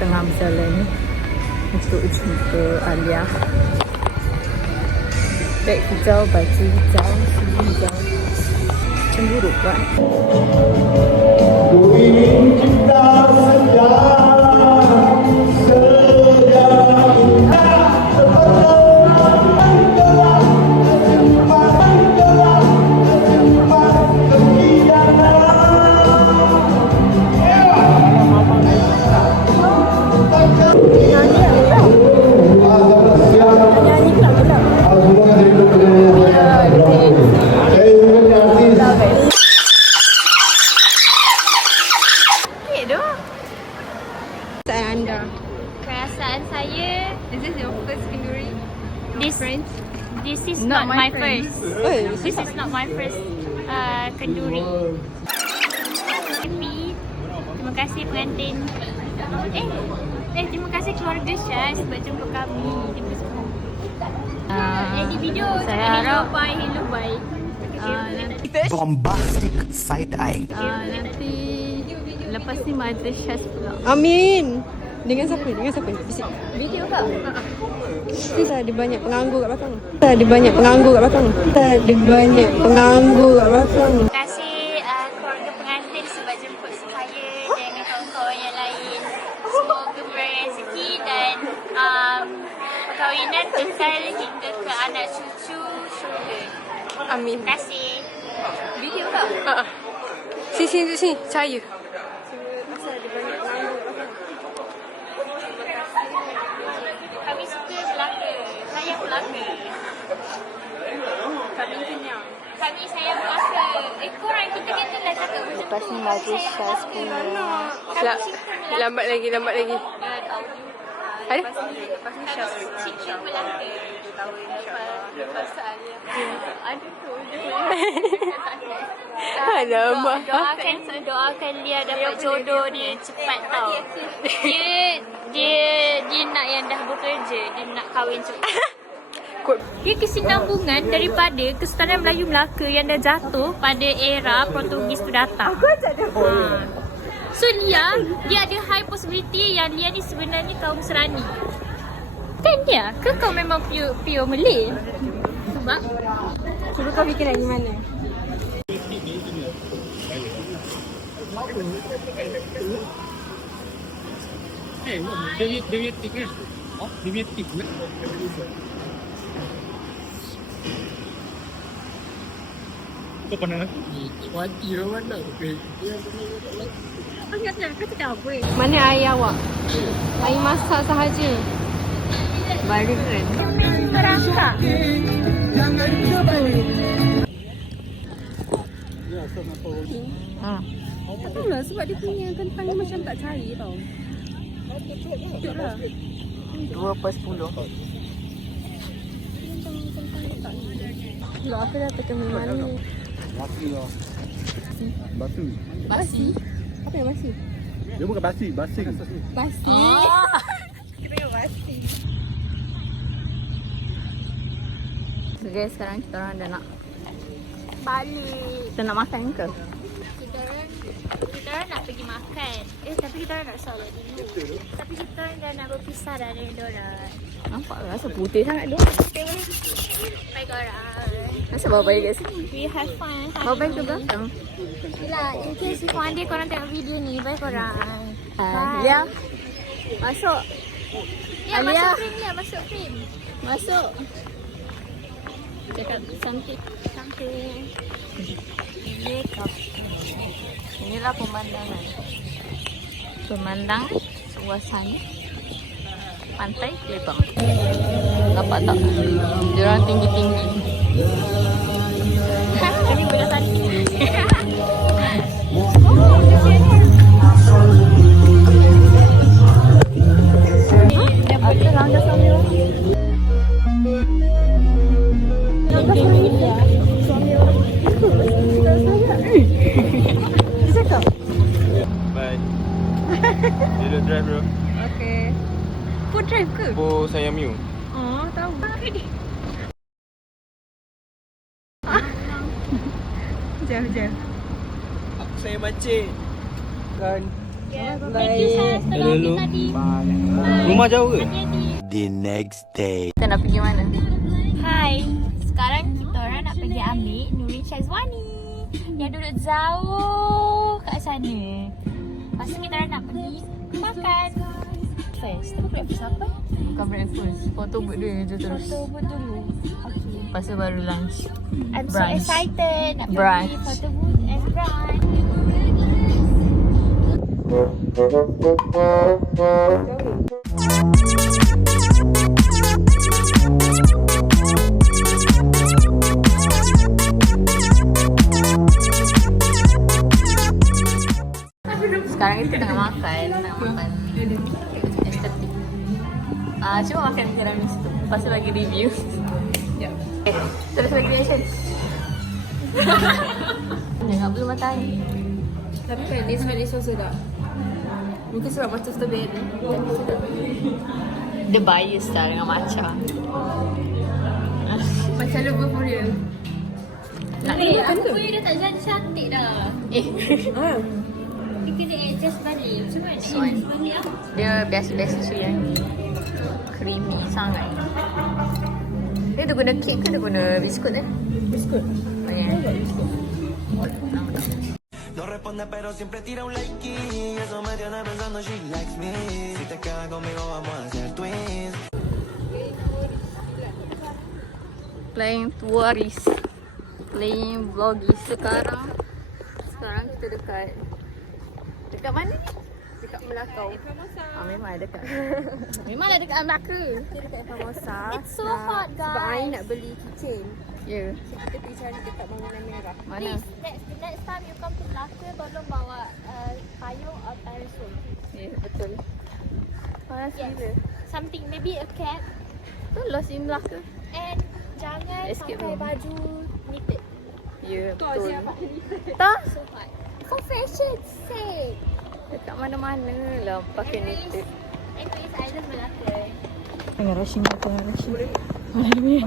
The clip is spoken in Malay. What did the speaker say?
tengah berjalan untuk jumpa Alia. Beg hijau, baju hijau, sini hijau. Cemburu kan? Ku ingin cinta Perasaan saya, Is this your first kenduri? this is not my first. Oh, This is not my first kenduri. Tapi terima kasih pengantin. Terima kasih keluarga Syah sebab jemput kami. Terima kasih. Di video saya harap hello bye. bombastic side eye. nanti lepas ni Mother Syaz pula. Amin. Dengan siapa? Dengan siapa? Bisik. Video tak? Ada banyak penganggur kat belakang. Ada banyak penganggur kat belakang. Ada banyak penganggur kat belakang. Terima kasih keluarga pengantin sebab jemput saya dengan kawan-kawan yang lain. Semoga berrezeki dan perkahwinan kekal hingga ke anak cucu syurga. Amin. Terima kasih. Video tak? Sini. Cahaya. Kami suka belaka. Sayang belaka. Kami kenyang. Kami sayang belaka. Korang kita lah cakap macam Lepas ni Mother Syaz punya. Lambat lagi. Ada? Lepas ni Syaz Cici belaka. Ada tu Alamak. Doakan dia dapat jodoh dia cepat tau. Dia nak yang dah bekerja, dia nak kahwin cepat. Dia kesinambungan daripada Kesultanan Melayu Melaka yang dah jatuh pada era Portugis tu datang. So dia ada high possibility yang Lia ni sebenarnya kaum Serani. Kan dia? Ke kau memang pure Malay? Sebab Cuba kau fikir lagi mana? Dia punya tik kan? Dia punya tik kan? Kau pernah cuaci orang mana? Mana air awak? Air masak sahaja. Baru kan? merangkak. Tak tahulah sebab dia punya kentang ni macam tak cair tau. Cucuk lah. 2/10. Look, aku dah tekan mana ni. Basi? Apa yang basi? Dia bukan basi, basing. Basi? Kira basi. So guys, sekarang kita orang dah nak Balik. kita nak makan ke? Kita orang nak pergi makan. Tapi kita orang nak solat dulu. Tapi kita orang dah nak berpisah dah dari diorang. Nampak rasa putih sangat tu. Bye korang. Masa bawa balik kat sini. We have fun. Bawa balik ke belakang. Yelah, in case if one day korang tengok video ni, bye korang. Lia, masuk. Ya, Alia. masuk frame dia, masuk frame. Masuk. Cakap cantik. Cantik. Inilah pemandangan. Pemandang suasana pantai Kelebang. Nampak tak? Dia orang tinggi-tinggi. Kami boleh tadi. Ada langgar sambil. Bye. Dia drive bro. Okay. Food drive ke? Oh, sayang Miu. Oh, tahu. Jauh. Aku sayang mancing. Kan. Thank you Sas. Tolong ambil tadi. Rumah jauh ke? Hati-hati. The next day. Kita nak pergi mana? Hai. Sekarang kita orang nak pergi ambil Nurin Syazwani yang duduk jauh kat sana. Lepas tu kita orang nak pergi makan. First, tapi breakfast apa? Bukan breakfast. Photo booth dia je terus. Photo booth dulu. Okay. Lepas tu baru lunch. I'm so Brunch. excited nak Brunch. pergi photo booth and brunch. Sekarang kita tengah makan. Nak makan estetik. Cuma makan tiramisu tu. Lepas tu lagi review. Terus lagi reaction. Jangan perlu matahari. Tapi kan this one is also sedap. Mungkin sebab macam strawberry. Dia bias lah dengan matcha. Macam lupa for real. Aku punya dah tak jadi cantik dah. Dia kena adjust balik. Macam mana nak adjust balik lah? Dia biasa-biasa je yang creamy sangat. Dia guna kek ke dia guna biskut eh? Biskut. Oh, ya. No responde pero siempre tira un like y eso me tiene pensando she likes me. Si te quedas conmigo vamos a hacer twins. Playing tourist. Playing vloggy. Sekarang kita dekat mana ni? Dekat Melakau. Memang dekat. Memanglah dekat Melaka. Kita dekat Famosa. It's so hot, guys. Sebab I nak beli keychain. Ya. So kita pergi cari dekat bangunan merah. Mana? Please, next time you come to Melaka, tolong bawa payung or parasol. Ya, betul. Panas Yes. gila. Something, maybe a cap. Tu lost in Melaka. And jangan Escape pakai room. baju knitted. Ya, Tu betul. siapa ni? Tak? So hot. For fashion's sake. Dekat mana-mana lah pakai knitted. Anyways, I love Melaka. Tengah rushing. Mana dia?